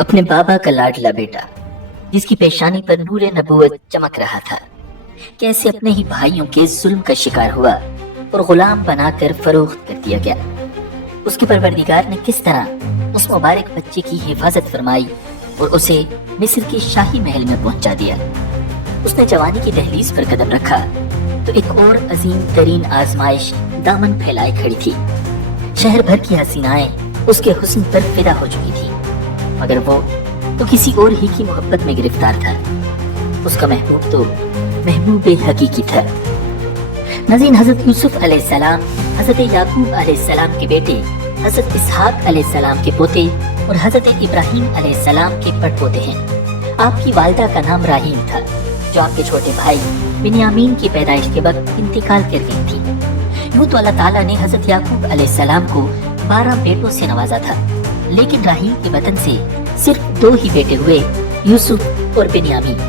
अपने बाबा का लाडला बेटा, जिसकी पेशानी पर नूर नबूवत चमक रहा था, कैसे अपने ही भाइयों के जुल्म का शिकार हुआ और गुलाम बनाकर फरोख्त कर दिया गया। उसके परवरदिगार ने किस तरह उस मुबारक बच्चे की हिफाजत फरमाई और उसे मिस्र के शाही महल में पहुंचा दिया। उसने जवानी की दहलीज पर कदम रखा तो एक और अजीम तरीन आजमाइश दामन फैलाए खड़ी थी। शहर भर की हसीनाएं उसके हुस्न पर फिदा हो चुकी थी, मगर वो तो किसी और ही की मोहब्बत में गिरफ्तार था। उसका महबूब तो महबूब हकीकी था। नज़ीर, हजरत यूसुफ अलैहिस्सलाम हजरत याकूब अलैहिस्सलाम के बेटे, हजरत इसहाक अलैहिस्सलाम के पोते और हजरत इब्राहीम अलैहिस्सलाम के पड़पोते हैं। आपकी वालिदा का नाम राहील था, जो आपके छोटे भाई बिन्यामीन की पैदाइश के वक्त इंतकाल कर गई थी। यूं तो अल्लाह ताला ने हजरत याकूब अलैहिस्सलाम को 12 बेटों से नवाजा था, लेकिन राहील के बतन से सिर्फ 2 ही बेटे हुए, यूसुफ और बिन्यामीन।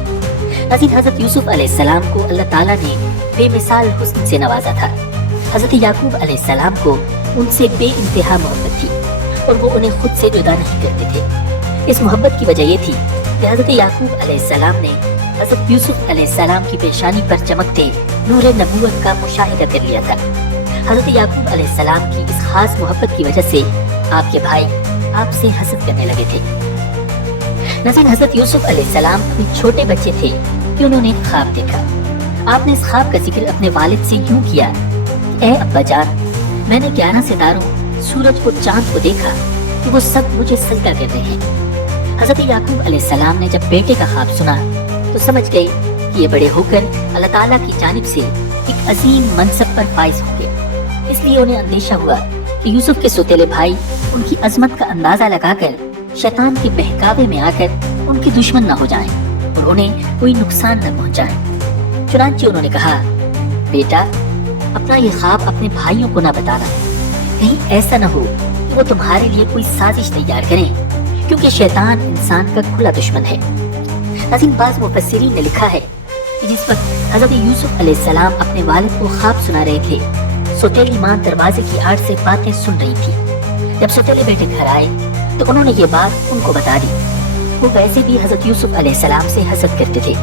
नज़ीर, हजरत यूसुफ अलैहिस्सलाम को अल्लाह ताला ने बेमिसाल हुस्न से नवाजा था। हजरत याकूब अलैहिस्सलाम को उनसे बेइंतहा मोहब्बत थी और वो उन्हें खुद से जुदा नहीं करते थे। इस मोहब्बत की वजह ये थी कि हजरत याकूब अलैहिस्सलाम ने हजरत यूसुफ अलैहिस्सलाम की पेशानी पर चमकते नूर नबूवत का मुशाहिदा कर लिया था। हजरत याकूब अलैहिस्सलाम की इस खास मोहब्बत की वजह से आपके भाई आपसे हसद करने लगे थे। नज़ीर, हजरत यूसुफ अलैहिस्सलाम अभी छोटे बच्चे थे कि उन्होंने एक ख्वाब देखा। आपने इस ख्वाब का जिक्र अपने वालिद से यूं किया, ए अब्बा जान, मैंने 11 सितारों, सूरज और चांद को देखा कि वो सब मुझे सजदा कर रहे हैं। हजरत याकूब अलैहिस्सलाम ने जब बेटे का ख्वाब सुना तो समझ गए कि ये बड़े होकर अल्लाह ताला की जानिब से एक अजीम मनसब पर फाइज होंगे। इसलिए उन्हें अंदेशा हुआ कि यूसुफ के सोतेले भाई उनकी अजमत का अंदाजा लगाकर शैतान के बहकावे में आकर उनके दुश्मन न हो जाएं और उन्हें कोई नुकसान न पहुंचाएं। चुनांचे उन्होंने कहा, बेटा, अपना ये ख्वाब अपने भाइयों को न बताना, कहीं ऐसा न हो कि वो तुम्हारे लिए कोई साजिश तैयार करें, क्योंकि शैतान इंसान का खुला दुश्मन है। नज़ीर, बाज़ मुफस्सिरीन ने लिखा है कि जिस वक्त हजरत यूसुफ अलैहिस्सलाम अपने वालिद को ख्वाब सुना रहे थे, सोतेली माँ दरवाजे की आड़ से बातें सुन रही थी। जब सोतेले बेटे घर आए तो उन्होंने ये बात उनको बता दी। वो वैसे भी हजरत यूसुफ अलैहिस्सलाम से हसद करते थे,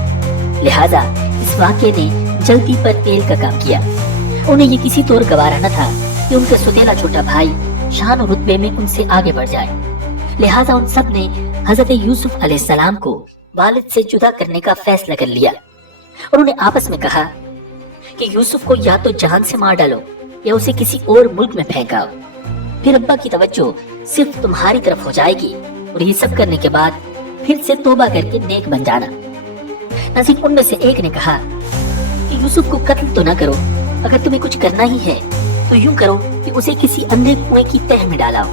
लिहाजा इस वाक़े ने जल्दी पर तेल का काम किया। उन्हें ये किसी तौर गवारा न था कि उनका सोतेला छोटा भाई शान और रुतबे में उनसे आगे बढ़ जाए। लिहाजा उन सब ने हजरत यूसुफ अलैहिस्सलाम को वालिद से जुदा करने का फैसला कर लिया और उन्हें आपस में कहा कि यूसुफ को या तो जान से मार डालो या उसे किसी और मुल्क में फेंकाओ, फिर अब्बा की तवज्जो सिर्फ तुम्हारी तरफ हो जाएगी और ये सब करने के बाद फिर से तौबा करके नेक बन जाना। नज़ीर, उनमें से एक ने कहा कि यूसुफ को कत्ल तो ना करो, अगर तुम्हें कुछ करना ही है तो यूं करो कि उसे किसी अंधे कुएं की तह में डालाओ,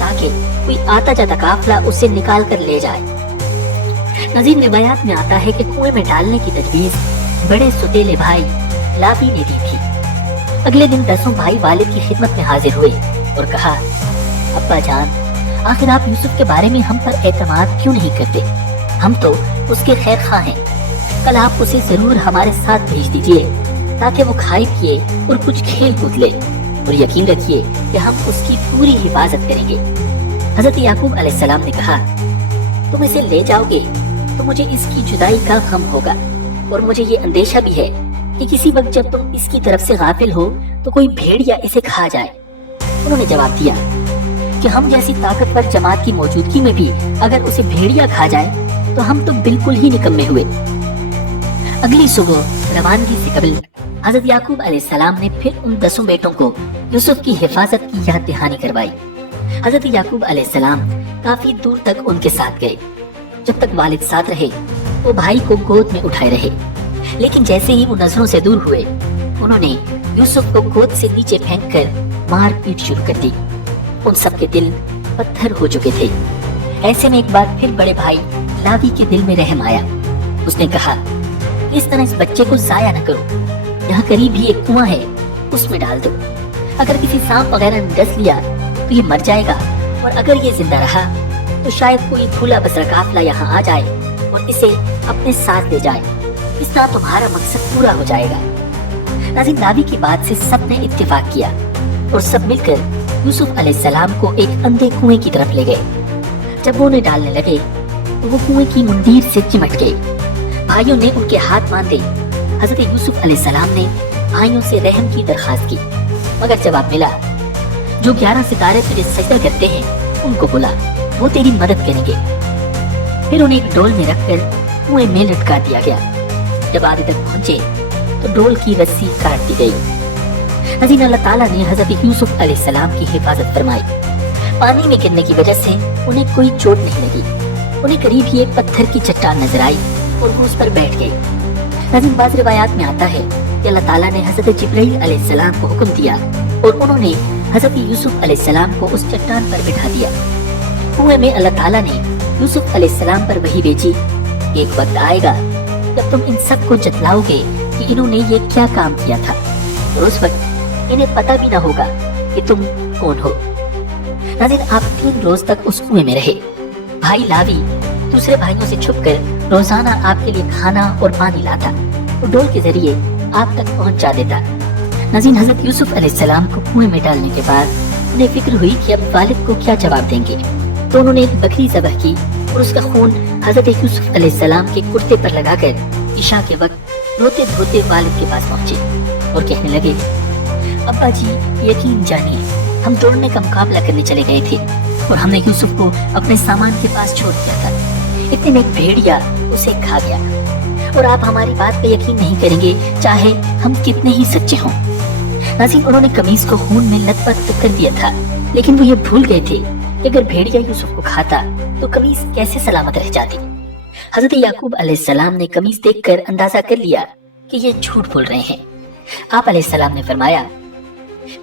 ताकि कोई आता जाता काफिला उसे निकाल कर ले जाए। नज़ीर, रिवायात में आता है कि कुएं में डालने की तजवीज बड़े सुतेले भाई लाबी ने दी थी। अगले दिन 10 भाई वालिद की खिदमत में हाजिर हुए और कहा, अब्बा जान, आखिर आप यूसुफ के बारे में हम पर एतमाद क्यों नहीं करते? हम तो उसके खैर खा हैं। कल आप उसे जरूर हमारे साथ भेज दीजिए ताकि वो खाए पिए और कुछ खेल कूद ले, और यकीन रखिए कि हम उसकी पूरी हिफाजत करेंगे। हजरत याकूब अलैहिस्सलाम ने कहा, तुम इसे ले जाओगे तो मुझे इसकी जुदाई का गम होगा, और मुझे ये अंदेशा भी है कि किसी वक्त जब तुम इसकी तरफ से गाफिल हो तो कोई भेड़िया इसे खा जाए। उन्होंने जवाब दिया कि हम जैसी ताकतवर जमात की मौजूदगी में भी अगर उसे भेड़िया खा जाए तो हम तो बिल्कुल ही निकम्मे हुए। अगली सुबह रवानगी से कबल हजरत याकूब अलैहिस्सलाम ने फिर उन 10 बेटों को यूसुफ की हिफाजत की याद दहानी करवाई। हजरत याकूब अलैहिस्सलाम काफी दूर तक उनके साथ गए। जब तक वालिद साथ रहे वो भाई को गोद में उठाए रहे, लेकिन जैसे ही वो नजरों से दूर हुए उन्होंने यूसुफ को गोद से नीचे फेंककर मार पीट शुरू कर दी। उन सब के दिल पत्थर हो चुके थे। ऐसे में एक बार फिर बड़े भाई लावी के दिल में रहम आया। उसने कहा, इस तरह इस बच्चे को जाया न करो, यहाँ करीब ही एक कुआं है, उसमें डाल दो। अगर किसी सांप वगैरह ने डस लिया तो ये मर जाएगा, और अगर ये जिंदा रहा तो शायद कोई भूला बसरा काफिला यहाँ आ जाए और इसे अपने साथ ले जाए। इस तरह तुम्हारा मकसद पूरा हो जाएगा। नाज़िर, लावी की बात से सब ने इत्तेफाक किया और सब मिलकर यूसुफ अलैहिस्सलाम को एक अंधे कुएं की तरफ ले गए। जब वो उन्हें डालने लगे तो वो कुएं की मुंडीर से चिमट गए। भाइयों ने उनके हाथ बांधे। हजरत यूसुफ अलैहिस्सलाम ने भाइयों से रहम की दरखास्त की, मगर जवाब मिला, जो 11 सितारे तुझे सजदा करते हैं उनको बुला, वो तेरी मदद करेंगे। फिर उन्हें एक डोल में रखकर कुएं में लटका दिया गया। जब आगे तक पहुंचे तो डोल की रस्सी काट दी गई। नजीन अल्लाह ताला ने हजरत यूसुफ अलैहिस्सलाम की हिफाजत फरमाई। पानी में गिरने की वजह से उन्हें कोई चोट नहीं लगी। उन्हें करीब ही एक पत्थर की चट्टान नजर आई और वो उस पर बैठ गए। नजीन बाज़ रिवायात में आता है कि अल्लाह ताला ने हजरत जिब्राइल अलैहिस्सलाम को हुक्म दिया और उन्होंने हजरत यूसुफ अलैहिस्सलाम को उस चट्टान पर बिठा दिया। कुएं में अल्लाह ताला ने यूसुफ अलैहिस्सलाम पर वही भेजी, एक वक्त आएगा जब तुम इन सब को जतलाओगे कि इन्होंने ये क्या काम किया था, और उस वक्त इन्हें पता भी ना होगा कि तुम कौन हो। नाज़रीन, आप 3 रोज तक उस कुएं में रहे। भाई लावी दूसरे भाइयों से छुपकर रोजाना आपके लिए खाना और पानी लाता और डोल के जरिए आप तक पहुंचा देता। नाज़रीन, हजरत यूसुफ अलैहिस्सलाम को कुएं में डालने के बाद उन्हें फिक्र हुई कि अब वालिद को क्या जवाब देंगे, तो उन्होंने एक बकरी ज़बह की और उसका खून हजरत यूसुफ अलैहिस्सलाम के कुर्ते पर लगाकर इशा के वक्त रोते धोते वालिद के पास पहुंचे और कहने लगे, अब्बा जी, यकीन जानिए हम दौड़ने का मुकाबला करने चले गए थे और हमने यूसुफ को अपने सामान के पास छोड़ दिया था। इतने में एक भेड़िया उसे खा गया और आप हमारी बात पे यकीन नहीं करेंगे, चाहे हम कितने ही सच्चे हों। नाज़रीन, उन्होंने कमीज को खून में लथपथ कर दिया था, लेकिन वो ये भूल गए थे कि अगर भेड़िया यूसुफ को खाता तो कमीज कैसे सलामत रह जाती। हजरत याकूब अलैहिस्सलाम ने कमीज देखकर अंदाजा कर लिया कि ये झूठ बोल रहे हैं। आप अलैहिस्सलाम ने फरमाया,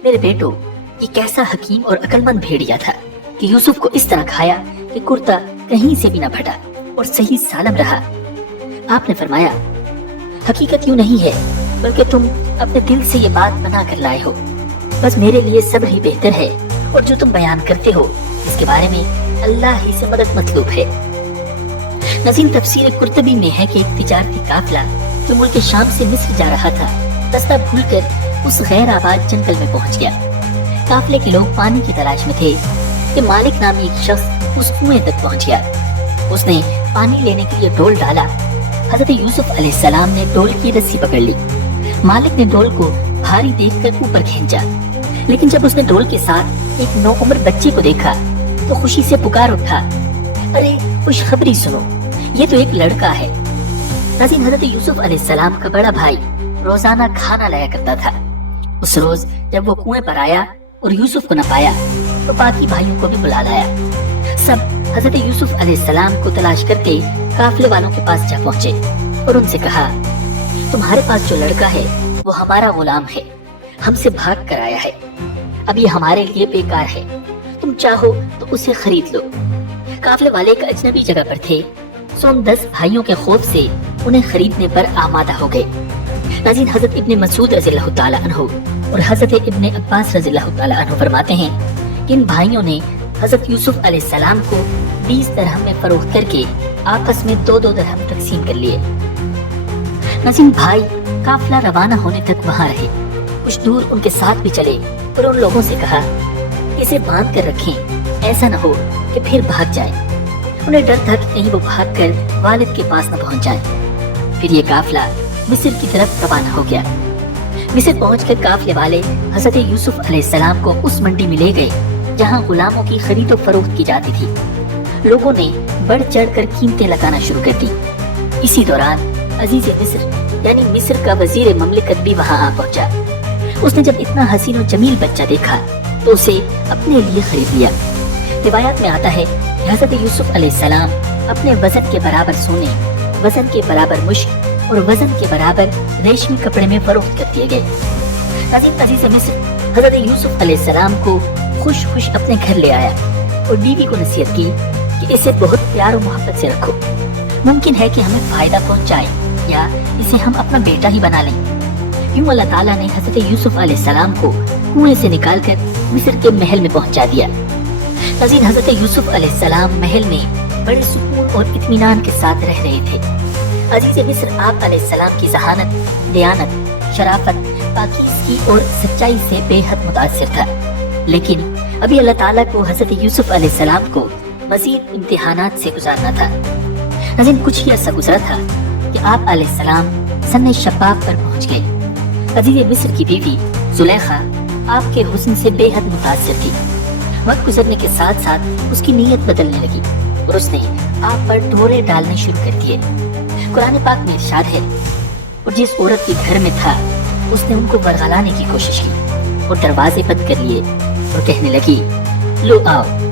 मेरे बेटो, ये कैसा हकीम और अक्लमंद भेड़िया था कि यूसुफ को इस तरह खाया कि कुर्ता कहीं से भी न फटा और सही सालम रहा। आपने फरमाया, हकीकत यूं नहीं है, बल्कि तुम अपने दिल से ये बात बना कर लाए हो। बस मेरे लिए सब्र ही बेहतर है और जो तुम बयान करते हो इसके बारे में अल्लाह ही से मदद मतलूब है। नज़ीर, तफसीर कुर्तबी में है कि एक तिजारती काफिला जो मुल्क शाम से मिस्र जा रहा था, रास्ता भूलकर उस गैर आबाद जंगल में पहुंच गया। काफिले के लोग पानी की तलाश में थे कि मालिक नामी एक शख्स उस कुएं तक पहुंच गया। उसने पानी लेने के लिए डोल डाला। हजरत यूसुफ अलैहिस्सलाम ने डोल की रस्सी पकड़ ली। मालिक ने डोल को भारी देखकर ऊपर खींचा, लेकिन जब उसने डोल के साथ एक नौउम्र बच्चे को देखा तो खुशी से पुकार उठा, अरे खुशखबरी सुनो, ये तो एक लड़का है। नाज़रीन, हजरत यूसुफ अलैहिस्सलाम का बड़ा भाई रोजाना खाना लाया करता था। उस रोज जब वो कुएं पर आया और यूसुफ को न पाया तो बाकी भाइयों को भी बुला लाया। सब हजरत यूसुफ अलैहिस्सलाम को तलाश करके काफिले वालों के पास जा पहुंचे और उनसे कहा, तुम्हारे पास जो लड़का है वो हमारा गुलाम है, हमसे भाग कर आया है। अब ये हमारे लिए बेकार है, तुम चाहो तो उसे खरीद लो। काफिले वाले एक अजनबी जगह पर थे, सो हम 10 भाइयों के खौफ से उन्हें खरीदने पर आमादा हो गए। नाज़रीन, हजरत इब्ने मसूद रज़ियल्लाहु ताला अन्हु और हजरत इब्ने अब्बास रज़ियल्लाहु ताला अन्हु फरमाते हैं कि इन भाइयों ने हजरत यूसुफ अलैहिस्सलाम को 20 दरहम में फरोख्त करके आपस में 2-2 दरहम तकसीम कर लिए। नाज़रीन, भाई काफिला रवाना होने तक वहाँ रहे। कुछ दूर उनके साथ भी चले और उन लोगों से कहा, इसे बांध कर रखें, ऐसा न हो कि फिर भाग जाए। उन्हें डर था कि कहीं वो भाग कर वालिद के पास न पहुंच जाए। फिर ये काफिला मिस्र की तरफ रवाना हो गया। मिस्र पहुंचकर काफिले वाले हजरत यूसुफ अलैहिस्सलाम को उस मंडी में ले गए जहां गुलामों की खरीदो फरोख्त की जाती थी। लोगों ने बढ़ चढ़ कर कीमतें लगाना शुरू कर दी। इसी दौरान अजीज मिस्र यानी मिस्र का वजीर ममलिकत भी वहां आ पहुंचा। उसने जब इतना हसीन और जमील बच्चा देखा तो उसे अपने लिए खरीद लिया। रिवायत में आता है कि हजरत यूसुफ अलैहिस्सलाम अपने वजन के बराबर सोने, वजन के बराबर मुश्क और वजन के बराबर रेशमी कपड़े में फरोख्त कर दिए गए। नाज़रीन, अजीज मिस्र हजरत यूसुफ अलैहिस्सलाम को खुश खुश अपने घर ले आया और बीवी को नसीहत की कि इसे बहुत प्यार और मोहब्बत से रखो। मुमकिन है कि हमें फायदा पहुंचाए या इसे हम अपना बेटा ही बना लें। यूं अल्लाह ताला ने हजरत यूसुफ अलैहिस्सलाम को कुएं से निकालकर मिस्र के महल में पहुंचा दिया। नाज़रीन, हजरत यूसुफ अलैहिस्सलाम महल में बड़े सुकून और इत्मीनान के साथ रह रहे थे। अजीज मिस्र आप अलैहिस्सलाम की ज़हानत, दयानत, शराफत, पाकीज़गी और सच्चाई से बेहद मुतासिर था। लेकिन अभी अल्लाह ताला को हजरत यूसुफ अलैहिस्सलाम को मजीद इम्तिहानात से गुजारना था। नाज़रीन, कुछ ही अरसा गुजरा था कि आप अलैहिस्सलाम सन्ने शबाब पर पहुंच गए। अजीज मिस्र की बीवी जुलेखा आपके हुस्न से बेहद मुतासिर थी। वक्त गुजरने के साथ साथ उसकी नीयत बदलने लगी और उसने आप पर डोरे डालने शुरू कर दिए। कुरान पाक में इरशाद है, और जिस औरत के घर में था उसने उनको बरगलाने की कोशिश की और दरवाजे बंद कर लिए और कहने लगी, लो आओ।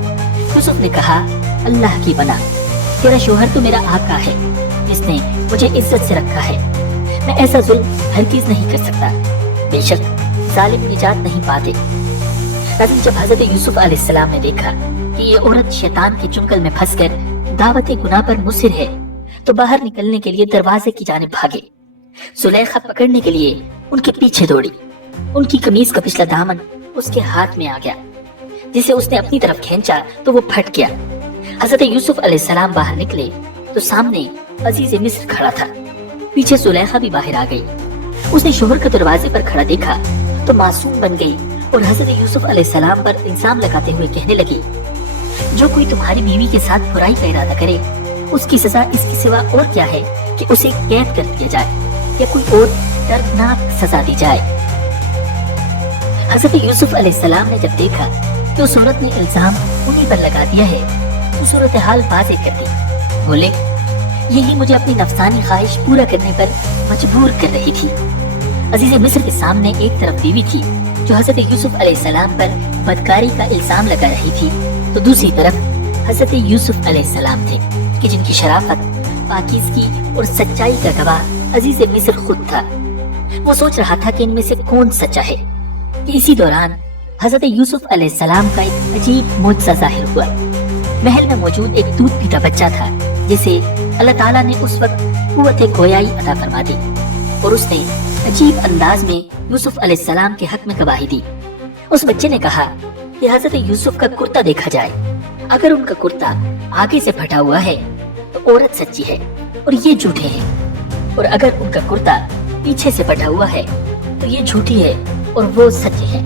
यूसुफ ने कहा, अल्लाह की बना, तेरा शोहर तो मेरा आका है जिसने मुझे इज्जत से रखा है। मैं ऐसा जुल्म हरगिज़ नहीं कर सकता। बेशक जालिम निजात नहीं पाते। नाज़रीन, जब हज़रत यूसुफ अलैहिस्सलाम ने देखा कि ये औरत शैतान के चुंगल में फंसकर दावत गुनाह पर मुसिर है, तो बाहर निकलने के लिए दरवाजे की जानिब भागे। जुलेखा पकड़ने के लिए उनके पीछे दौड़ी। उनकी कमीज का पिछला दामन उसके हाथ में आ गया, जिसे उसने अपनी तरफ खींचा तो वो फट गया। हज़रत यूसुफ अलैहिस्सलाम बाहर निकले तो सामने अजीज मिस्र खड़ा था। पीछे जुलेखा भी बाहर आ गई। उसने शोहर को दरवाजे पर खड़ा देखा तो मासूम बन गई और हज़रत यूसुफ अलैहिस्सलाम पर इल्जाम लगाते हुए कहने लगी, जो कोई तुम्हारी बीवी के साथ बुराई का इरादा करे उसकी सजा इसके सिवा और क्या है कि उसे कैद कर दिया जाए या कोई और दर्दनाक सजा दी जाए। हज़रत यूसुफ अलैहिस्सलाम ने जब देखा कि उस औरत ने इल्जाम उन्हीं पर लगा दिया है तो सूरत हाल वाज़ेह कर दी। बोले, यही मुझे अपनी नफसानी ख्वाहिश पूरा करने पर मजबूर कर रही थी। अजीज मिस्र के सामने एक तरफ बीवी थी जो हज़रत यूसुफ अलैहिस्सलाम पर बदकारी का इल्जाम लगा रही थी, तो दूसरी तरफ हज़रत यूसुफ अलैहिस्सलाम थे कि जिनकी शराफत, पाकीज़गी और सच्चाई का गवाह अजीज मिस्र खुद था। वो सोच रहा था कि इनमें से कौन सच्चा है कि इसी दौरान हज़रत यूसुफ अलैहिस्सलाम का एक अजीब मुअज्जा ज़ाहिर हुआ। महल में मौजूद एक दूध पीता बच्चा था जिसे अल्लाह ताला ने उस वक्त कुव्वत गोयाई अता फरमा दी और उसने अजीब अंदाज में यूसुफ अलैहिस्सलाम के हक में गवाही दी। उस बच्चे ने कहा कि हज़रत यूसुफ का कुर्ता देखा जाए, अगर उनका कुर्ता आगे से फटा हुआ है तो औरत सच्ची है और ये झूठे हैं, और अगर उनका कुर्ता पीछे से फटा हुआ है तो ये झूठी है और वो सच्चे हैं।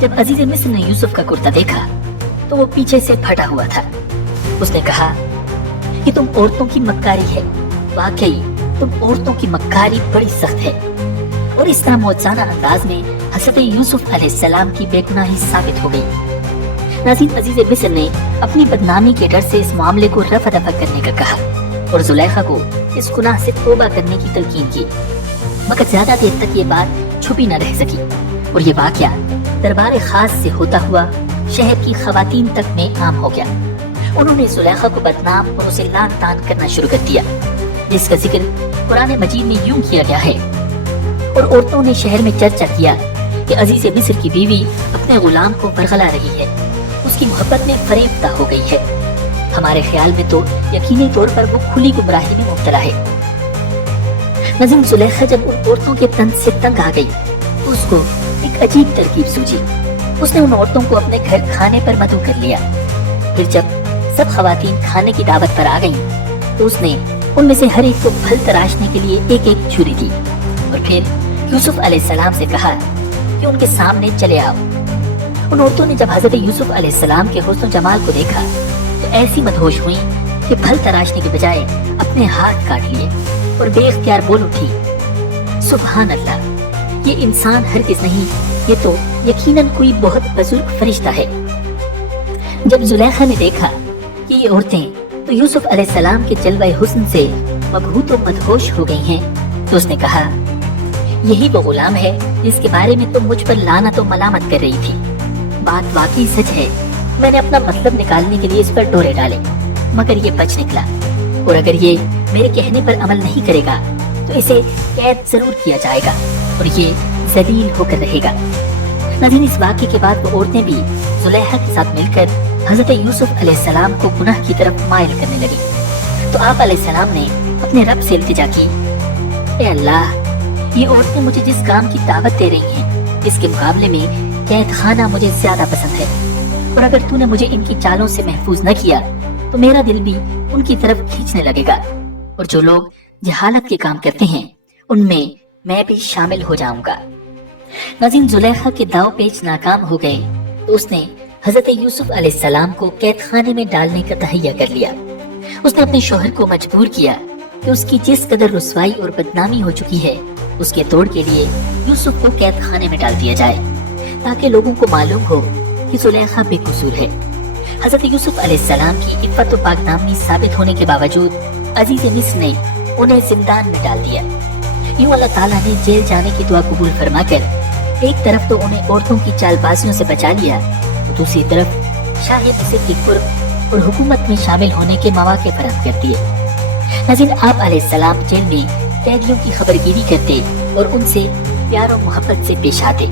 जब अजीज मिस्र ने यूसुफ का कुर्ता देखा तो वो पीछे से फटा हुआ था। उसने कहा कि तुम औरतों की मक्कारी है, वाकई तुम औरतों की मक्कारी बड़ी सख्त है। और इस तरह मौजूदा अंदाज में हज़रत यूसुफ अलैहिस्सलाम की बेगुनाही साबित हो गई। नाज़रीन, अजीज मिस्र ने अपनी बदनामी के डर से इस मामले को रफा दफा करने का कहा और जुलेखा को इस गुनाह से तौबा करने की तलकीन की, मगर ज्यादा देर तक ये बात छुपी न रह सकी और ये वाकया दरबार खास से होता हुआ शहर की खवातीन तक में आम हो गया। उन्होंने जुलेखा को बदनाम और उसे लान तान करना शुरू कर दिया, जिसका जिक्र कुरान मजीद में यूं किया गया है। और औरतों ने शहर में चर्चा किया कि अजीज मिस्र की बीवी अपने गुलाम को बरगला रही है, उसकी मोहब्बत में फरेबता हो गई है। हमारे ख्याल में तो यकीनी तौर पर वो खुली गुमराही में मुब्तला है। नज़ीम, जुलेखा जब उन औरतों के तंज से तंग आ गई तो उसको एक अजीब तरकीब सूझी। उसने उन औरतों को अपने घर खाने पर मदऊ कर लिया। फिर जब सब खवातीन खाने की दावत पर आ गईं, तो उसने उनमें से हर एक को फल तराशने के लिए एक एक छुरी दी और फिर यूसुफ अलैहिस्सलाम से कहा कि उनके सामने चले आओ। उन औरतों ने जब हज़रत यूसुफ अलैहिस्सलाम के हुस्न जमाल को देखा तो ऐसी मदहोश हुई कि फल तराशने के बजाय अपने हाथ काट लिए और बेख्तियार बोल उठी, सुभान अल्लाह, ये इंसान हरगिज़ नहीं, ये तो यकीनन कोई बहुत बुजुर्ग फरिश्ता है। जब जुलेखा ने देखा कि ये औरतें तो यूसुफ अलैहिस्सलाम के जलवा हुस्न से मबहूत और मदहोश हो गई हैं, तो उसने कहा, यही वो गुलाम है जिसके बारे में तुम मुझ पर लानत और मलामत कर रही थी। बात वाकई सच है, मैंने अपना मतलब निकालने के लिए इस पर डोरे डाले, मगर ये बच निकला, और अगर ये मेरे कहने पर अमल नहीं करेगा तो इसे कैद जरूर किया जाएगा और ये जलील होकर रहेगा। नाज़रीन, इस वाक़े के बाद वो औरतें भी जुलेखा के साथ मिलकर हज़रत यूसुफ अलैहिस्सलाम को गुनाह की तरफ माइल करने लगी। तो आप अलैहिस्सलाम ने अपने रब से इल्तिजा की, ए अल्लाह, ये औरतें मुझे जिस काम की दावत दे रही हैं, इसके मुकाबले में कैद खाना मुझे ज्यादा पसंद है, और अगर तूने मुझे इनकी चालों से महफूज न किया तो मेरा दिल भी उनकी तरफ खींचने लगेगा, और जो लोग जहालत के काम करते हैं उनमें मैं भी शामिल हो जाऊंगा। नाज़रीन, जुलेखा के दाव पेच नाकाम हो गए तो उसने हजरत यूसुफ अलैहिस्सलाम को कैद खाने में डालने का तहैया कर लिया। उसने अपने शौहर को मजबूर किया कि उसकी जिस कदर रुसवाई और बदनामी हो चुकी है उसके तोड़ के लिए यूसुफ को कैद खाने में डाल दिया जाए, ताकि लोगों को मालूम हो कि जुलेखा बेकसूर है। हजरत यूसुफ अलैहिस्सलाम की इफ़्फ़त व पाकदामनी साबित होने के बावजूद अजीज मिस्र ने उन्हें जिंदान में डाल दिया। यूं अल्लाह ताला ने जेल जाने की दुआ कबूल फरमाकर एक तरफ तो उन्हें औरतों की चालबाजियों से बचा लिया, तो दूसरी तरफ शाह मिस्र की कुर्ब और हुकूमत में शामिल होने के मौके फराहम कर दिए। नाज़रीन, आप अलैहिस्सलाम जेल में कैदियों की खबरगिरी करते और उनसे प्यार और मोहब्बत से पेश आते।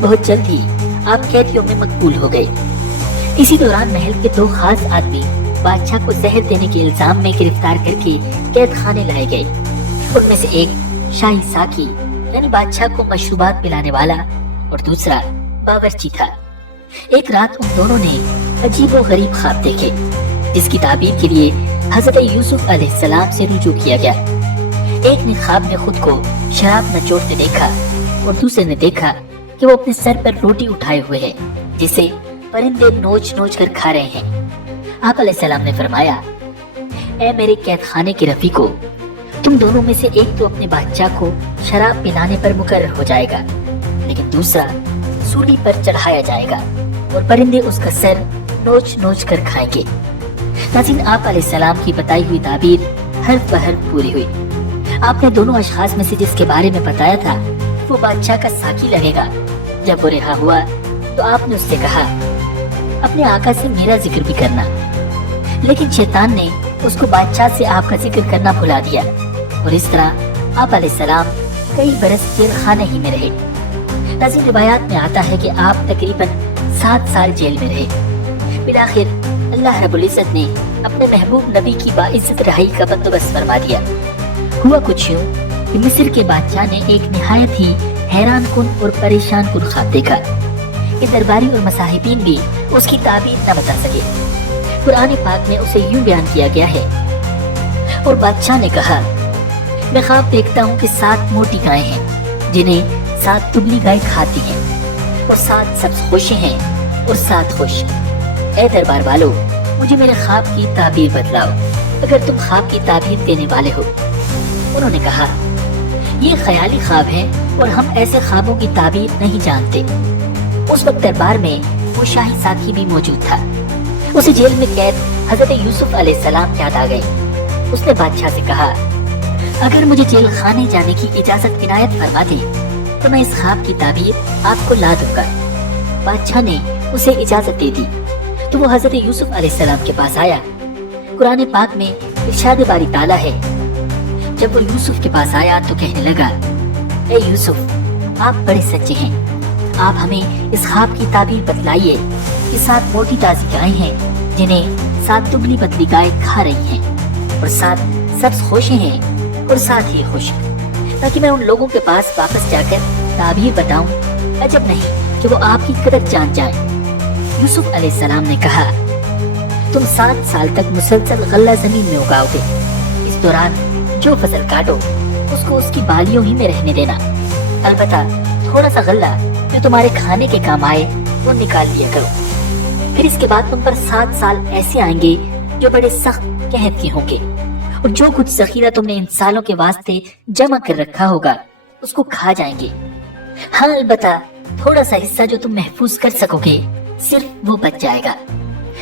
बहुत जल्द ही आप कैदियों में मकबूल हो गए। इसी दौरान महल के दो खास आदमी बादशाह को जहर देने के इल्जाम में गिरफ्तार करके कैद खाने लाए गए। उनमें से एक शाही साकी यानी बादशाह को मशरूबात पिलाने वाला और दूसरा बावर्ची था। एक रात उन दोनों ने अजीब व गरीब ख्वाब देखे, जिसकी ताबीर के लिए हजरत यूसुफ अलैहिस्सलाम से रुजू किया गया। एक ने ख्वाब में खुद को शराब नचोड़ते देखा और दूसरे ने देखा कि वो अपने सर पर रोटी उठाए हुए है, जिसे परिंदे नोच नोच कर खा रहे हैं। आप अलैहिस्सलाम ने फरमाया, ए मेरे कैद खाने के रफीको, तुम दोनों में से एक तो अपने बादशाह को शराब पिलाने पर मुकर्रर हो जाएगा, लेकिन दूसरा सूली पर चढ़ाया जाएगा और परिंदे उसका सर नोच नोच कर खाएंगे। नाज़रीन, आप अलैहिस्सलाम की बताई हुई ताबीर हर्फ ब हर्फ पूरी हुई। आपने दोनों अशखास में से जिसके बारे में बताया था वो बादशाह का साकी लगेगा। जब वो रिहा हुआ तो आपने उससे कहा, अपने आका से मेरा जिक्र भी करना, लेकिन शैतान ने उसको बादशाह से आपका जिक्र करना भुला दिया और इस तरह आप अलैहिस्सलाम कई बरस जेल खाने ही में रहे। नाज़रीन, रिवायात में आता है कि आप तकरीबन 7 साल जेल में रहे। फिर आखिर अल्लाह रब्बुल इज़्ज़त ने अपने महबूब नबी की बाइज़्ज़त रहाई का बंदोबस्त फरमा दिया। हुआ कुछ यूं कि मिस्र के बादशाह ने एक निहायत ही हैरान कुन और परेशान कुन ख्वाब देखा कि दरबारी और मसाहिबीन भी उसकी ताबीर न बता सके। कुरान पाक में उसे यूं बयान किया गया है, और बादशाह ने कहा, मैं ख्वाब देखता हूँ कि 7 मोटी गायें हैं जिन्हें 7 दुबली गायें खाती हैं और 7 सब्ज खुशे हैं और 7 खुश। ए दरबार वालों, मुझे मेरे ख्वाब की ताबीर बतलाओ अगर तुम ख्वाब की ताबीर देने वाले हो। उन्होंने कहा, ये ख्याली ख्वाब है और हम ऐसे ख्वाबों की ताबीर नहीं जानते। उस वक्त दरबार में वो शाही साथी भी मौजूद था। उसे जेल में कैद हजरत यूसुफ अलैहिस्सलाम याद आ गए। उसने बादशाह से कहा, अगर मुझे जेल खाने जाने की इजाजत इनायत फरमा दे तो मैं इस ख्वाब की ताबीर आपको ला दूंगा। बादशाह ने उसे इजाजत दे दी तो वो हजरत यूसुफ अलैहिस्सलाम के पास आया। कुरान पाक में इरशाद बारी ताला है, जब वो यूसुफ के पास आया तो कहने लगा, ए यूसुफ, आप बड़े सच्चे हैं, आप हमें इस ख्वाब की ताबीर बतलाइए कि 7 मोटी ताजी गायें हैं जिन्हें 7 दुबली पतली गायें खा रही हैं और 7 सब्ज खोशे हैं और 7 ही खुश, ताकि मैं उन लोगों के पास वापस जाकर ताबीर बताऊं। अजब नहीं कि वो आपकी कदर जान जाए। यूसुफ अलैहिस्सलाम ने कहा, तुम 7 साल तक मुसलसल गल्ला जमीन में उगाओगे। इस दौरान जो फसल काटो उसको उसकी बालियों ही में रहने देना। अलबत्ता थोड़ा सा गल्ला जो तुम्हारे खाने के काम आए वो निकाल लिया करो। फिर इसके बाद तुम पर 7 साल ऐसे आएंगे जो बड़े सख्त कहत के होंगे और जो कुछ जखीरा तुमने इन सालों के वास्ते जमा कर रखा होगा उसको खा जाएंगे। हाँ, अलबत्ता थोड़ा सा हिस्सा जो तुम महफूज कर सकोगे सिर्फ वो बच जाएगा।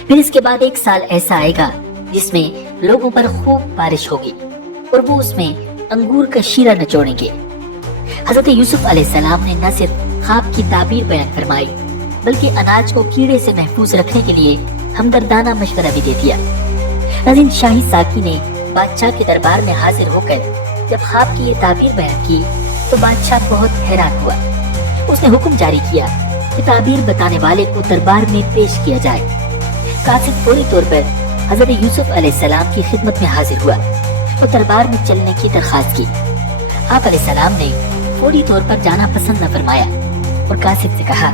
फिर इसके बाद 1 साल ऐसा आएगा जिसमें लोगों पर खूब बारिश होगी और वो उसमें अंगूर का शीरा नचोड़ेंगे। हजरत यूसुफ अलैहिस्सलाम ने न सिर्फ ख्वाब की ताबीर बयान फरमाई बल्कि अनाज को कीड़े से महफूज रखने के लिए हमदर्दाना मशवरा भी दे दिया। नाज़रीन, शाही साकी ने बादशाह के दरबार में हाजिर होकर जब ख्वाब की ये ताबीर बयान की तो बादशाह बहुत हैरान हुआ। उसने हुक्म जारी किया कि ताबीर बताने वाले को दरबार में पेश किया जाए। कासिद फौरी तौर पर हजरत यूसुफ अलैहिस्सलाम की खिदमत में हाजिर हुआ और दरबार में चलने की दरखास्त की। आप अलैहिस्सलाम ने फौरी तौर पर जाना पसंद न फरमाया और कासिद से कहा,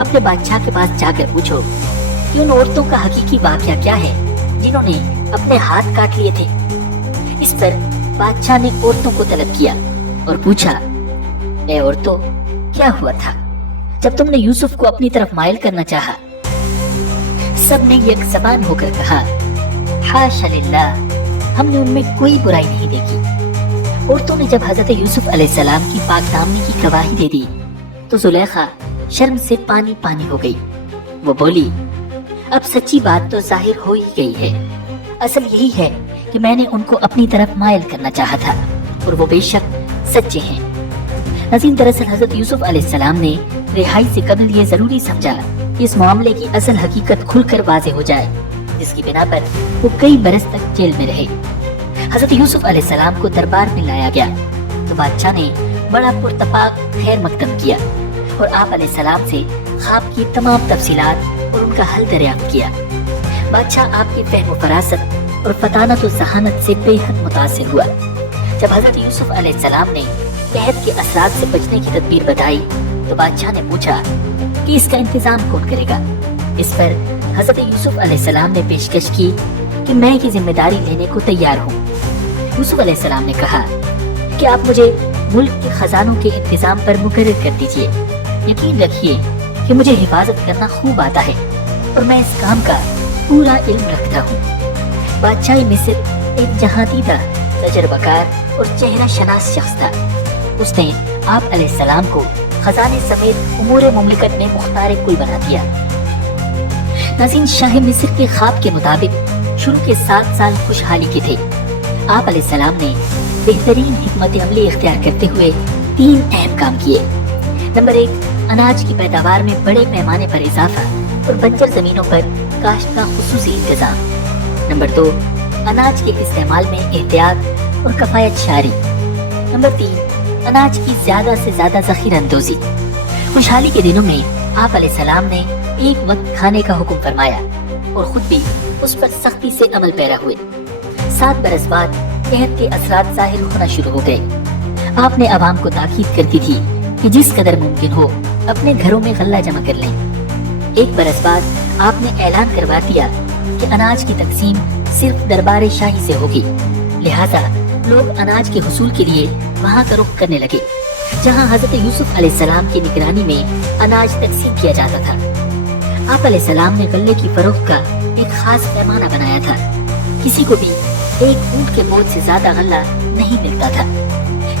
अपने बादशाह के पास जाकर पूछो कि उन औरतों का हकीकी वाकया क्या है जिन्होंने अपने हाथ काट लिए थे। इस पर बादशाह ने औरतों को तलब किया और पूछा, ए औरतों, क्या हुआ था जब तुमने यूसुफ को अपनी तरफ माइल करना चाहा सबने एक ज़बान होकर कहा, हाशा लिल्लाह, हमने उनमें कोई बुराई नहीं देखी। औरतों ने जब हजरत यूसुफ अलैहिस्सलाम की पाकदामनी की गवाही दे दी तो जुलेखा शर्म से पानी पानी हो गई। वो बोली, अब सच्ची बात तो जाहिर हो ही गई है। असल यही है कि मैंने उनको अपनी तरफ मायल करना चाहा था और वो बेशक सच्चे हैं। नाज़रीन, दरअसल हजरत यूसुफ अलैहिस्सलाम ने रिहाई से कबल ये जरूरी समझा कि इस मामले की असल हकीकत खुलकर वाज़े हो जाए, जिसकी बिना पर वो कई बरस तक जेल में रहे। हजरत यूसुफ अलैहिस्सलाम को दरबार में लाया गया तो बादशाह ने बड़ा पुरतपाक खैर मकदम किया और आप अलैहिस्सलाम से ख्वाब की तमाम तफसीलात और उनका हल दरियाफ्त किया। बादशाह आपकी फहम फरासत और फतानत और जहानत से बेहद मुतासिर हुआ। जब हजरत यूसुफ अलैहिस्सलाम ने कहत के असरात से बचने की तदबीर बताई तो बादशाह ने पूछा कि इसका इंतजाम कौन करेगा। इस पर हजरत यूसुफ अलैहिस्सलाम ने पेशकश की कि मैं ये जिम्मेदारी लेने को तैयार हूँ। यूसुफ अलैहिस्सलाम ने कहा कि आप मुझे मुल्क के खजानों के इंतजाम पर मुकर्रर कर दीजिए। यकीन रखिए कि मुझे हिफाजत करना खूब आता है और मैं इस काम का पूरा इल्म रखता हूँ। बादशाह मिस्र एक जहांदीदा, तजर्बाकार और चेहरा शनास शख्स था। उसने आप अलैहिस्सलाम को खजाने समेत उमूर मुमलिकत में मुख्तार कुल बना दिया। नाज़रीन, शाह मिस्र के ख्वाब के मुताबिक शुरू के 7 साल खुशहाली के थे। आप अलैहिस्सलाम ने बेहतरीन हिकमत अमली इख्तियार करते हुए 3 अहम काम किए। नंबर 1, अनाज की पैदावार में बड़े पैमाने पर इजाफा और बंजर जमीनों पर काश्त का खुसूसी इंतजाम। नंबर 2, अनाज के इस्तेमाल में एहतियात और कफायत शारी। नंबर 3, अनाज की ज्यादा से ज्यादा ज़ख़ीरा अंदोज़ी। खुशहाली के दिनों में आप अलैहिस्सलाम ने एक वक्त खाने का हुक्म फरमाया और खुद भी उस पर सख्ती से अमल पैरा हुए। 7 बरस बाद कहत के असरात ज़ाहिर होना शुरू हो गए। आपने अवाम को ताकीद कर दी थी कि जिस कदर मुमकिन हो अपने घरों में गल्ला जमा कर लें। 1 बरस बाद आपने ऐलान करवा दिया कि अनाज की तकसीम सिर्फ दरबार शाही से होगी। लिहाजा लोग अनाज के हुसूल के लिए वहाँ का रुख करने लगे जहाँ हजरत यूसुफ अलैहिस्सलाम की निगरानी में अनाज तकसीम किया जाता था। आप अलैहिस्सलाम ने गल्ले की फरोख्त का एक खास पैमाना बनाया था। किसी को भी एक ऊंट के बोझ से ज्यादा गल्ला नहीं मिलता था।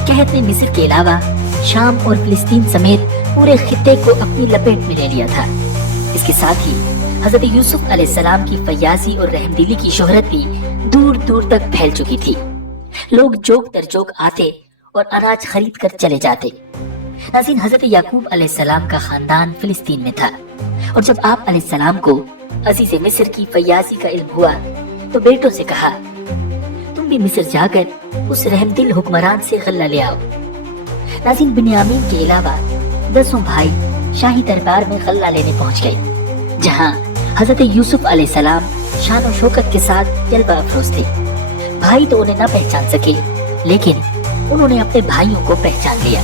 कहत ने मिस्र के अलावा शाम और फिलिस्तीन समेत पूरे खित्ते को अपनी लपेट में ले लिया था। इसके साथ ही हजरत यूसुफ अलैहिस्सलाम की फयाजी और रहमदिली की शोहरत भी दूर दूर तक फैल चुकी थी। लोग जोक दर जोक आते और अनाज खरीद कर चले जाते। नाज़रीन, हजरत याकूब अलैहिस्सलाम का खानदान फिलिस्तीन में था और जब आप अलैहिस्सलाम को अजीज मिस्र की फयाजी का इल्म हुआ तो बेटों से कहा, तुम भी मिस्र जाकर उस रहमदिल हुक्मरान से गल्ला ले आओ। नाज़रीन, बिन्यामीन के अलावा 10 भाई शाही दरबार में गल्ला लेने पहुंच गए, जहां हजरत यूसुफ अलैहिस्सलाम शान और शौकत के साथ जलवा अफरोज थे। भाई तो उन्हें न पहचान सके, लेकिन उन्होंने अपने भाइयों को पहचान लिया।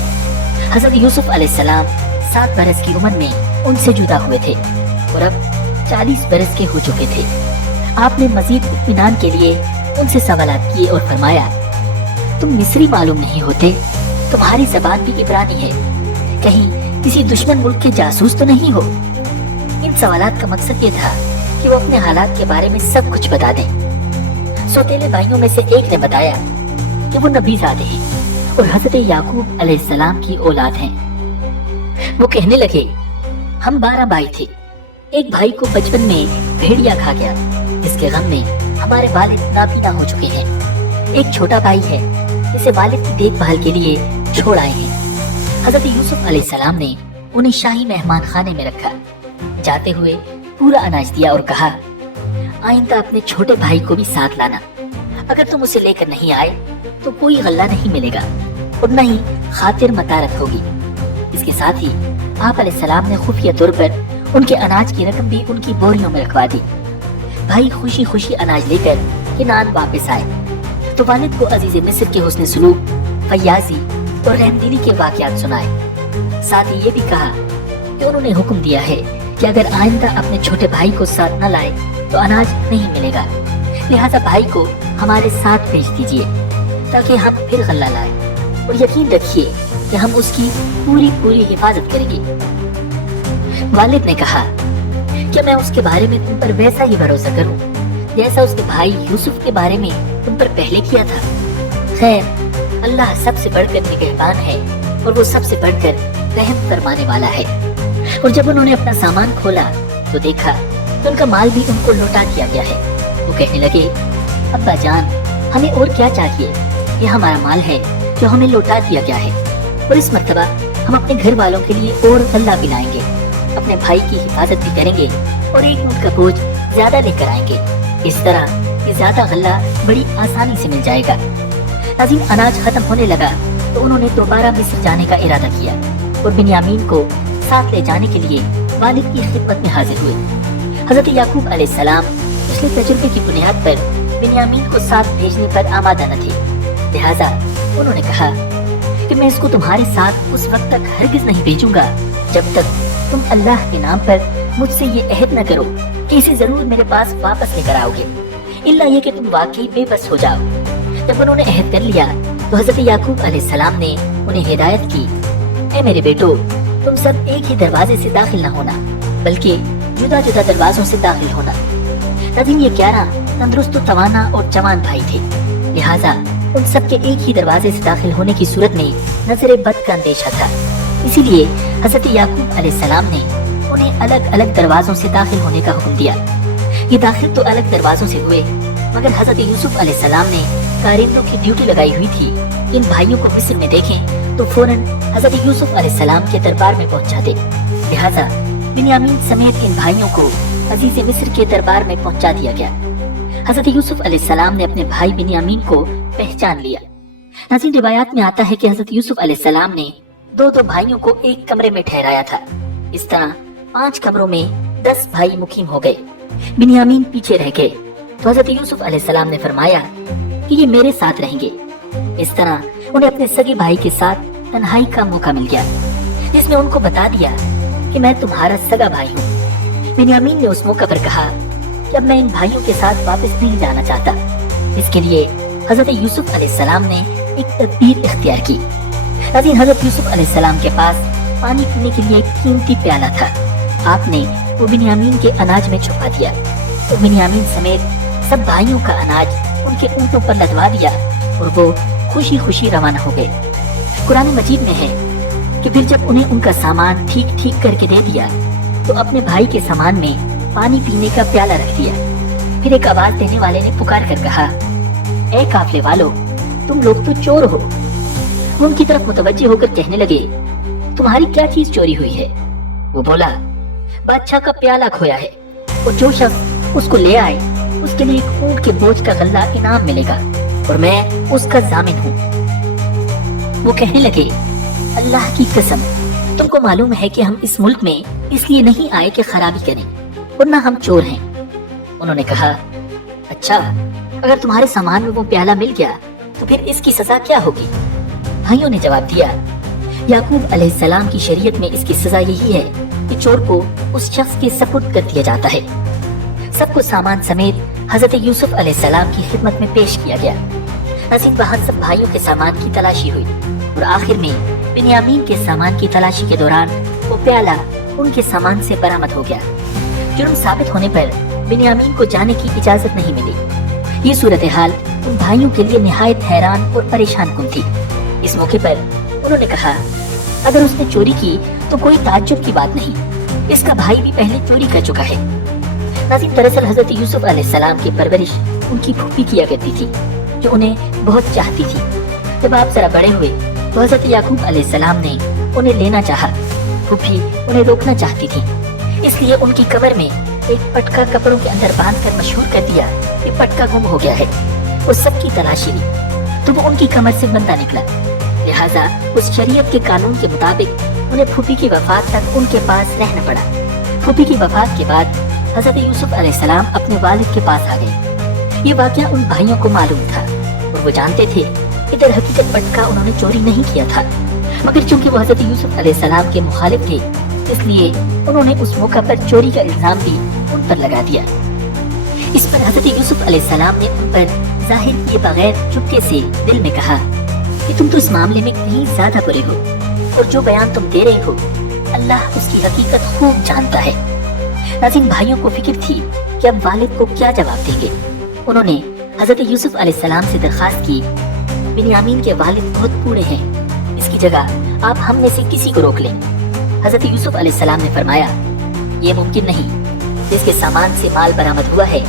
हजरत यूसुफ अलैहिस्सलाम 7 बरस की उम्र में उनसे जुदा हुए थे और अब 40 बरस के हो चुके थे। आपने मजीद इत्मीनान के लिए उनसे सवालात किए और फरमाया, तुम मिस्री मालूम नहीं होते, तुम्हारी जबान भी इब्रानी है, कहीं किसी दुश्मन मुल्क के जासूस तो नहीं हो। इन सवालात का मकसद ये था कि वो अपने हालात के बारे में सब कुछ बता दें। सौतेले भाइयों में से एक ने बताया कि वो नबीज़ादे हैं और हजरत याकूब अलैहिस्सलाम की औलाद हैं। वो कहने लगे, हम 12 भाई थे। एक भाई को बचपन में भेड़िया खा गया, जिसके गम में हमारे वालिद नाबीना हो चुके हैं। एक छोटा भाई है जिसे वालिद की देखभाल के लिए छोड़ आए हैं। हजरत यूसुफ अलैहिस्सलाम ने उन्हें शाही मेहमान खाने में रखा। जाते हुए पूरा अनाज दिया और कहा, आइंदा अपने छोटे भाई को भी साथ लाना। अगर तुम उसे लेकर नहीं आए तो कोई गल्ला नहीं मिलेगा और न ही खातिर मतारत होगी। इसके साथ ही आप अलैहिस्सलाम ने खुफिया तौर पर उनके अनाज की रकम भी उनकी बोरियों में रखवा दी। भाई खुशी खुशी अनाज लेकर किनान वापस आए तो वालिद को अजीज मिस्र के हुस्न सुलूक, फयाजी और रहमदिली के वाकयात सुनाए। साथ ही ये भी कहा कि उन्होंने हुक्म दिया है कि अगर आइंदा अपने छोटे भाई को साथ न लाए तो अनाज नहीं मिलेगा, लिहाजा भाई को हमारे साथ भेज दीजिए ताकि हम फिर गल्ला लाएं और यकीन रखिए कि हम उसकी पूरी पूरी हिफाजत करेंगे। वालिद ने कहा क्या मैं उसके बारे में तुम पर वैसा ही भरोसा करूं जैसा उसके भाई यूसुफ के बारे में तुम पर पहले किया था? खैर, अल्लाह सबसे बढ़कर निगहबान है और वो सबसे बढ़कर रहम फरमाने वाला है। और जब उन्होंने अपना सामान खोला तो देखा तो उनका माल भी उनको लौटा दिया गया है। वो कहने लगे, अब्बा जान, हमें और क्या चाहिए? ये हमारा माल है जो हमें लौटा दिया गया है, और इस मर्तबा हम अपने घर वालों के लिए और गल्ला भी लाएंगे, अपने भाई की हिफाजत भी करेंगे और एक ऊँट का बोझ ज्यादा लेकर आएंगे। इस तरह ये ज्यादा गल्ला बड़ी आसानी से मिल जाएगा। नाज़रीन, अनाज खत्म होने लगा तो उन्होंने दोबारा मिस्र जाने का इरादा किया और बिन्यामीन को साथ ले जाने के लिए वालिद की खिदमत में हाजिर हुए। हजरत याकूब अलैहिस्सलाम पिछले तजुर्बे की बुनियाद पर बिन्यामीन को साथ भेजने पर आमादा न थे। लिहाजा उन्होंने कहा कि मैं इसको तुम्हारे साथ उस वक्त तक हरगिज नहीं भेजूंगा जब तक तुम अल्लाह के नाम पर मुझसे ये अहद न करो कि इसे जरूर मेरे पास वापस लेकर आओगे, इल्ला ये कि तुम वाकई बेबस हो जाओ। जब उन्होंने अहद कर लिया तो हजरत याकूब अलैहिस्सलाम ने उन्हें हिदायत की, ऐ मेरे बेटो, तुम सब एक ही दरवाजे से दाखिल न होना, बल्कि जुदा जुदा दरवाजों से दाखिल होना। नाज़रीन, ये 11 तंदुरुस्त तवाना और जवान भाई थे, लिहाजा उन सबके एक ही दरवाजे से दाखिल होने की सूरत में नजर बद का अंदेशा था। इसीलिए हजरत याकूब अलैहिस्सलाम ने उन्हें अलग अलग दरवाजों से दाखिल होने का हुक्म दिया। ये दाखिल तो अलग दरवाजों से हुए, मगर हजरत यूसुफ अलैहिस्सलाम ने कारिंदों की ड्यूटी लगाई हुई थी। इन भाइयों को मिस्र में देखें तो फौरन हजरत यूसुफ अलैहिस्सलाम के दरबार में पहुंच जाते। लिहाजा बिन्यामीन समेत इन भाइयों को अजीज मिस्र के दरबार में पहुंचा दिया गया। हजरत यूसुफ अलैहिस्सलाम ने अपने भाई बिन्यामीन को पहचान लिया। नाज़रीन, रिवायात में आता है कि हजरत यूसुफ अलैहिस्सलाम ने दो भाइयों को एक कमरे में ठहराया था। इस तरह 5 कमरों में 10 भाई मुकीम हो गए। बिन्यामीन पीछे रह गए तो हजरत यूसुफ अलैहिस्सलाम ने फरमाया कि ये मेरे साथ रहेंगे। इस तरह उन्हें अपने सगे भाई के साथ तन्हाई का मौका मिल गया, जिसमें उनको बता दिया कि मैं तुम्हारा सगा भाई हूँ। बिन्यामीन ने उस मौका पर कहा कि अब मैं इन भाइयों के साथ वापस नहीं जाना चाहता। इसके लिए हजरत यूसुफ अलैहिस्सलाम ने एक तदबीर इख्तियार की। नाज़रीन, हजरत यूसुफ अलैहिस्सलाम के पास पानी पीने के लिए एक कीमती प्याला था। आपने वो बिन्यामीन के अनाज में छुपा दिया तो बिन्यामीन समेत सब भाइयों का अनाज उनके ऊँटों पर लदवा दिया और वो खुशी खुशी रवाना हो गए। कुरान मजीद में है कि फिर जब उन्हें उनका सामान ठीक ठीक करके दे दिया तो अपने भाई के सामान में पानी पीने का प्याला रख दिया। फिर एक आवाज देने वाले ने पुकार कर कहा, ए काफले वालों, तुम लोग तो चोर हो। वो उनकी तरफ मुतवज्जे होकर कहने लगे, तुम्हारी क्या चीज चोरी हुई है? वो बोला, बादशाह का प्याला खोया है और जो शख्स उसको ले आए उसके लिए एक ऊंट के बोझ का गल्ला इनाम मिलेगा और मैं उसका जामिन हूँ। वो कहने लगे, अल्लाह की कसम, तुमको मालूम है कि हम इस मुल्क में इसलिए नहीं आए कि खराबी करें, वरना हम चोर हैं। उन्होंने कहा, अच्छा, अगर तुम्हारे सामान में वो प्याला मिल गया तो फिर इसकी सजा क्या होगी? भाइयों ने जवाब दिया, याकूब अलैहिस्सलाम की शरीयत में इसकी सजा यही है कि चोर को उस शख्स के सपुर्द कर दिया जाता है। सबको सामान समेत हजरत यूसुफ अलैहिस्सलाम की खिदमत में पेश किया गया। नाज़रीन, वहाँ सब भाइयों के सामान की तलाशी हुई और आखिर में बिन्यामीन के सामान की तलाशी के दौरान वो प्याला उनके सामान से बरामद हो गया। जुर्म साबित होने पर बिन्यामीन को जाने की इजाजत नहीं मिली। ये सूरत हाल उन भाइयों के लिए निहायत हैरान और परेशान कुन थी। इस मौके पर उन्होंने कहा, अगर उसने चोरी की तो कोई ताज्जुब की बात नहीं, इसका भाई भी पहले चोरी कर चुका है। नाज़रीन, दरअसल हजरत यूसुफ अलैहिस्सलाम की परवरिश उनकी फूफी किया करती थी, जो उन्हें बहुत चाहती थी। जब आप जरा बड़े हुए तो हजरत याकूब अलैहिस्सलाम ने उन्हें लेना चाहा। फूफी उन्हें रोकना चाहती थी, इसलिए उनकी कमर में एक पटका कपड़ों के अंदर बांधकर मशहूर कर दिया कि पटका गुम हो गया है। वो सबकी तलाशी ली तो वो उनकी कमर से बंधा निकला। लिहाजा उस शरीयत के कानून के मुताबिक उन्हें फूफी की वफात तक उनके पास रहना पड़ा। फूफी की वफात के बाद हजरत यूसुफ अलैहिस्सलाम अपने वालिद के पास आ गए। ये वाकया उन भाइयों को मालूम था और वो जानते थे कि दर हकीकत पटका उन्होंने चोरी नहीं किया था, मगर चूंकि वो हजरत यूसुफ अलैहिस्सलाम के मुखालिफ थे, इसलिए उन्होंने उस मौका पर चोरी का इल्जाम भी उन पर लगा दिया। इस पर हजरत यूसुफ अलैहिस्सलाम ने उन पर जाहिर किए बगैर चुपके से दिल में कहा कि तुम तो इस मामले में कहीं ज्यादा बुरे हो और जो बयान तुम दे रहे हो अल्लाह उसकी हकीकत खूब जानता है। नाज़रीन, भाइयों को फिक्र थी कि अब वालिद को क्या जवाब देंगे। उन्होंने हजरत यूसुफ अलैहिस्सलाम से दरखास्त की, बिन्यामीन के वालिद बहुत बूढ़े हैं, इसकी जगह आप हम में से किसी को रोक लें। हजरत यूसुफ अलैहिस्सलाम ने फरमाया, ये मुमकिन नहीं, जिसके सामान से माल बरामद हुआ है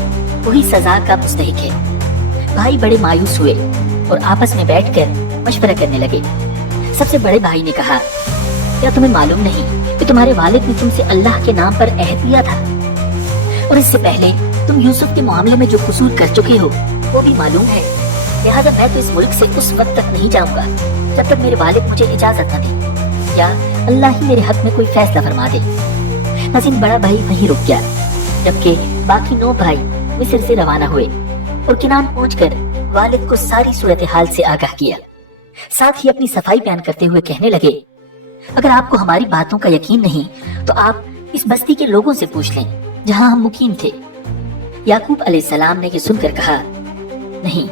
वही सजा का मुस्तहिक है। भाई बड़े मायूस हुए और आपस में बैठकर मशवरा करने लगे। सबसे बड़े भाई ने कहा, क्या तुम्हें मालूम नहीं कि तुम्हारे वालिद ने तुमसे अल्लाह के नाम पर अहद लिया था, और इससे पहले तुम यूसुफ के मामले में जो कसूर कर चुके हो वो भी मालूम है। लिहाजा मैं तो इस मुल्क से उस वक्त तक नहीं जाऊंगा जब तक मेरे वालिद मुझे इजाजत न दे, या अल्लाह ही मेरे हक में कोई फैसला फरमा दे। नाज़रीन, बड़ा भाई वहीं रुक गया, जबकि बाकी 9 भाई मिस्र से रवाना हुए और किनान पहुंचकर वालिद को सारी सूरत हाल से आगाह किया। साथ ही अपनी सफाई बयान करते हुए कहने लगे, अगर आपको हमारी बातों का यकीन नहीं तो आप इस बस्ती के लोगों से पूछ लें जहां हम मुकीम थे। याकूब अलैहिस्सलाम ने ये सुनकर कहा, नहीं,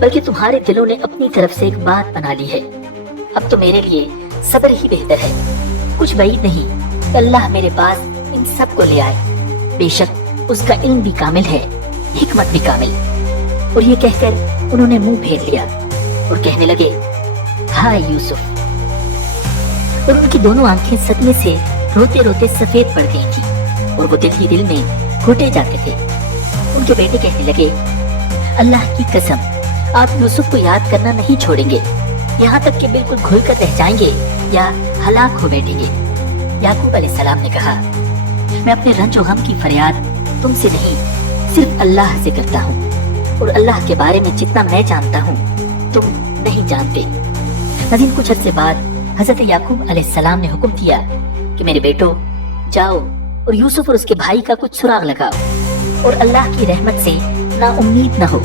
बल्कि तुम्हारे दिलों ने अपनी तरफ से एक बात बना ली है। अब तो मेरे लिए सब्र ही बेहतर है। कुछ بعید नहीं कि अल्लाह मेरे पास इन सब को ले आए। बेशक उसका इल्म भी कामिल है, हिकमत भी कामिल। और ये कहकर उन्होंने मुंह फेर लिया और कहने लगे, हाय यूसुफ। और उनकी दोनों आंखें सदमे से रोते रोते सफेद पड़ गई थी और वो दिल ही दिल में घुटे जाते थे। उनके बेटे कहने लगे, अल्लाह की कसम, आप यूसुफ को याद करना नहीं छोड़ेंगे, यहाँ तक कि बिल्कुल घुल कर रह जाएंगे या हलाक हो बैठेंगे। याकूब अलैहिस्सलाम ने कहा, मैं अपने रंजो गम की फरियाद तुमसे नहीं, सिर्फ अल्लाह से करता हूँ, और अल्लाह के बारे में जितना मैं जानता हूँ तुम नहीं जानते। नाज़रीन, कुछ अरसे बाद हजरत याकूब अलैहिस्सलाम ने हुक्म दिया कि मेरे बेटो, जाओ और यूसुफ और उसके भाई का कुछ सुराग लगाओ और अल्लाह की रहमत से ना उम्मीद न हो।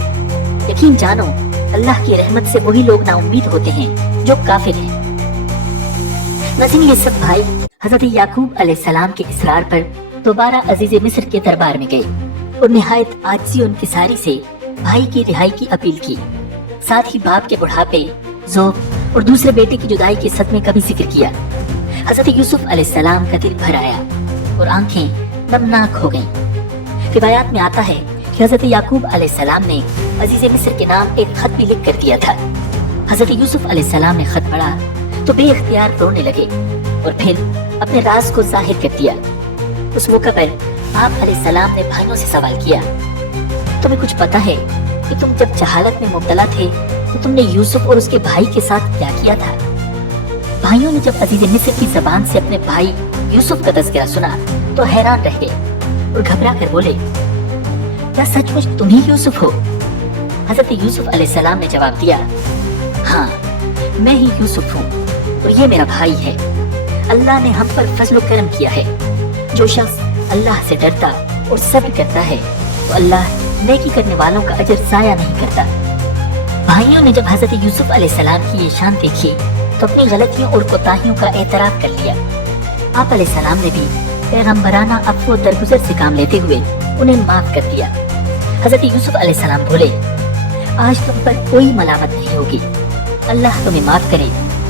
यकीन जानो, अल्लाह की रहमत से वही लोग ना उम्मीद होते हैं जो काफिर हैं। नाज़रीन, ये सब भाई हजरत याकूब अलैहिस्सलाम के इसरार पर दोबारा अजीज मिस्र के दरबार में गए और निहायत आजिज़ी और इंकिसारी से भाई की रिहाई की अपील की। साथ ही बाप के बुढ़ापे, ज़ौक़ और दूसरे बेटे की जुदाई के सदमे का भी जिक्र किया। हजरत यूसुफ अलैहिस्सलाम का दिल भर आया और आंखें नमनाक हो गईं। रिवायात में आता है कि हजरत याकूब अलैहिस्सलाम ने अजीज मिस्र के नाम एक खत भी लिख कर दिया था। हजरत यूसुफ अलैहिस्सलाम ने खत पढ़ा तो बेइख्तियार रोने लगे और फिर अपने राज को जाहिर कर दिया। उस मौके पर आप अलैहिस्सलाम ने भाइयों से सवाल किया, तुम्हें कुछ पता है कि तुम जब जहालत में मुब्तला थे तो तुमने यूसुफ और उसके भाई के साथ क्या किया था? भाइयों ने जब अजीज मिस्र की जबान से अपने भाई यूसुफ का तज़किरा सुना तो हैरान रह गए और घबरा कर बोले, क्या सचमुच तुम ही यूसुफ हो? हजरत यूसुफ अलैहिस्सलाम ने जवाब दिया, हाँ, मैं ही यूसुफ हूँ और ये मेरा भाई है। अल्लाह ने हम पर फजल करम किया है। जो शख्स अल्लाह से डरता और सब्र करता है तो अल्लाह नेकी करने वालों का अजर जाया नहीं करता। भाइयों ने जब हजरत यूसुफ अलैहिस्सलाम की ये शान देखी तो अपनी गलतियों और कोताहियों का एतराफ कर लिया। आप अलैहिस्सलाम ने भी पैगंबराना अफ़्व दरगुजर से काम लेते हुए उन्हें माफ कर दिया। हजरत यूसुफ अलैहिस्सलाम बोले, आज तुम पर कोई मलामत नहीं होगी, अल्लाह तुम्हें माफ करे,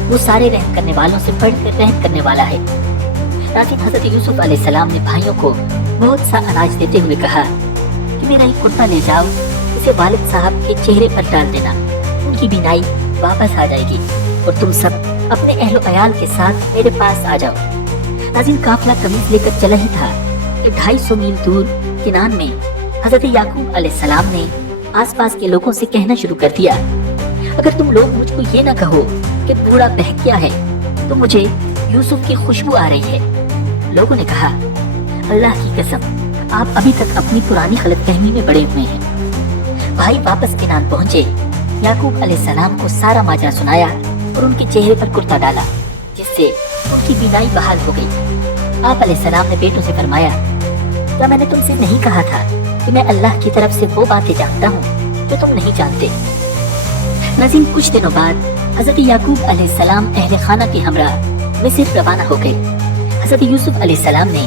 वो सारे रहम करने वालों से बढ़कर रहम करने वाला है। नाज़रीन, हजरत यूसुफ अलैहिस्सलाम ने भाइयों को बहुत सा अनाज देते हुए कहा कि मेरा एक कुर्ता ले जाओ, इसे वालिद साहब के चेहरे पर डाल देना, उनकी बीनाई वापस आ जाएगी और तुम सब अपने अहलो अयाल के साथ मेरे पास आ जाओ। नाज़रीन, काफिला कमीज लेकर चला ही था कि 250 मील दूर किनान में हजरत याकूब अलैहिस्सलाम ने आसपास के लोगों से कहना शुरू कर दिया, अगर तुम लोग मुझको ये ना कहो कि बूढ़ा बहक गया है तो मुझे यूसुफ की खुशबू आ रही है। लोगों ने कहा, अल्लाह की कसम, आप अभी तक अपनी पुरानी गलतफहमी में पड़े हुए हैं। भाई वापस किनान पहुंचे, याकूब अलैहिस्सलाम को सारा माजरा सुनाया और उनके चेहरे पर कुर्ता डाला, जिससे उनकी बीनाई बहाल हो गई। आप अलैहिस्सलाम ने बेटों से फरमाया, क्या मैंने तुमसे नहीं कहा था कि मैं अल्लाह की तरफ से वो बातें जानता हूँ जो तुम नहीं जानते? नाज़रीन, कुछ दिनों बाद हजरत याकूब अलैहिस्सलाम अहले खाना के हमरा मिस्र रवाना हो गए। हजरत यूसुफ अलैहिस्सलाम ने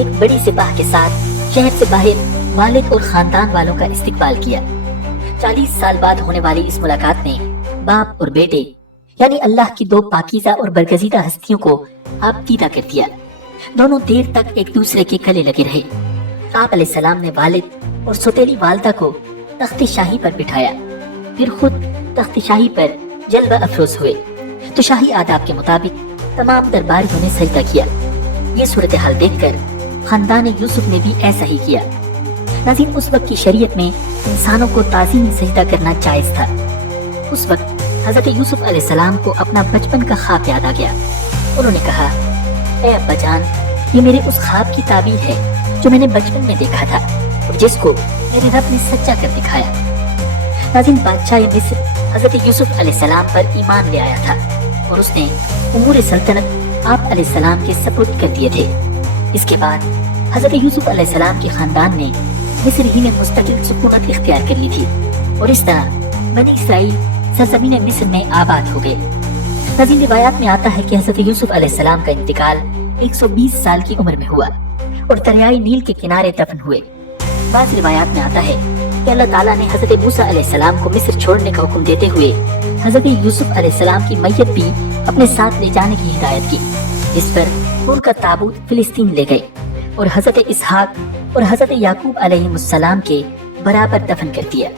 एक बड़ी सिपाह के साथ शहर से बाहर वालिद और खानदान वालों का इस्तकबाल किया। 40 साल बाद होने वाली इस मुलाकात ने बाप और बेटे यानी अल्लाह की दो पाकीज़ा और बरगज़ीदा हस्तियों को आप दीदा कर दिया। दोनों देर तक एक दूसरे के गले लगे रहे आप अलैहिस्सलाम ने वालिद और सौतेली वालदा को तख्त शाही पर बिठाया, फिर खुद तख्त शाही पर जल्वा अफरोज हुए तो शाही आदाब के मुताबिक तमाम दरबारियों ने सजदा किया। ये सूरत हाल देखकर खानदान यूसुफ ने भी ऐसा ही किया। नाज़रीन, उस वक्त की शरीयत में इंसानों को ताज़ीम सजदा करना जायज था। उस वक्त हजरत यूसुफ अलैहिस्सलाम को अपना बचपन का ख्वाब याद आ गया। उन्होंने कहा, ऐ अब्बा जान, ये मेरे उस ख्वाब की ताबीर है जो मैंने बचपन में देखा था और जिसको मेरे रब ने सच्चा कर दिखाया। नाज़रीन, बादशाह मिस्र हजरत यूसुफ अलैहिस्सलाम पर ईमान ले आया था और उसने उमूर सल्तनत आप अलैहिस्सलाम के सपुर्द कर दिए थे। इसके बाद हजरत यूसुफ अलैहिस्सलाम के खानदान ने मिस्र ही में मुस्तकिल सुकूनत इख्तियार कर ली थी और इस तरह बनी इसराइल सरजमीन मिस्र में आबाद हो गए। नाज़रीन, रिवायात में आता है कि हजरत यूसुफ अलैहिस्सलाम का इंतकाल 120 साल की उम्र में हुआ और दरियाई नील के किनारे दफन हुए। बाज़ रिवायात में आता है कि अल्लाह ताला ने हजरत मूसा अलैहिस्सलाम को मिस्र छोड़ने का हुक्म देते हुए हजरत यूसुफ अलैहिस्सलाम की मैयत भी अपने साथ ले जाने की हिदायत की, जिस पर उनका ताबूत फिलिस्तीन ले गए और हजरत इसहाक और हजरत याकूब अलैहिस्सलाम के बराबर दफन कर दिया।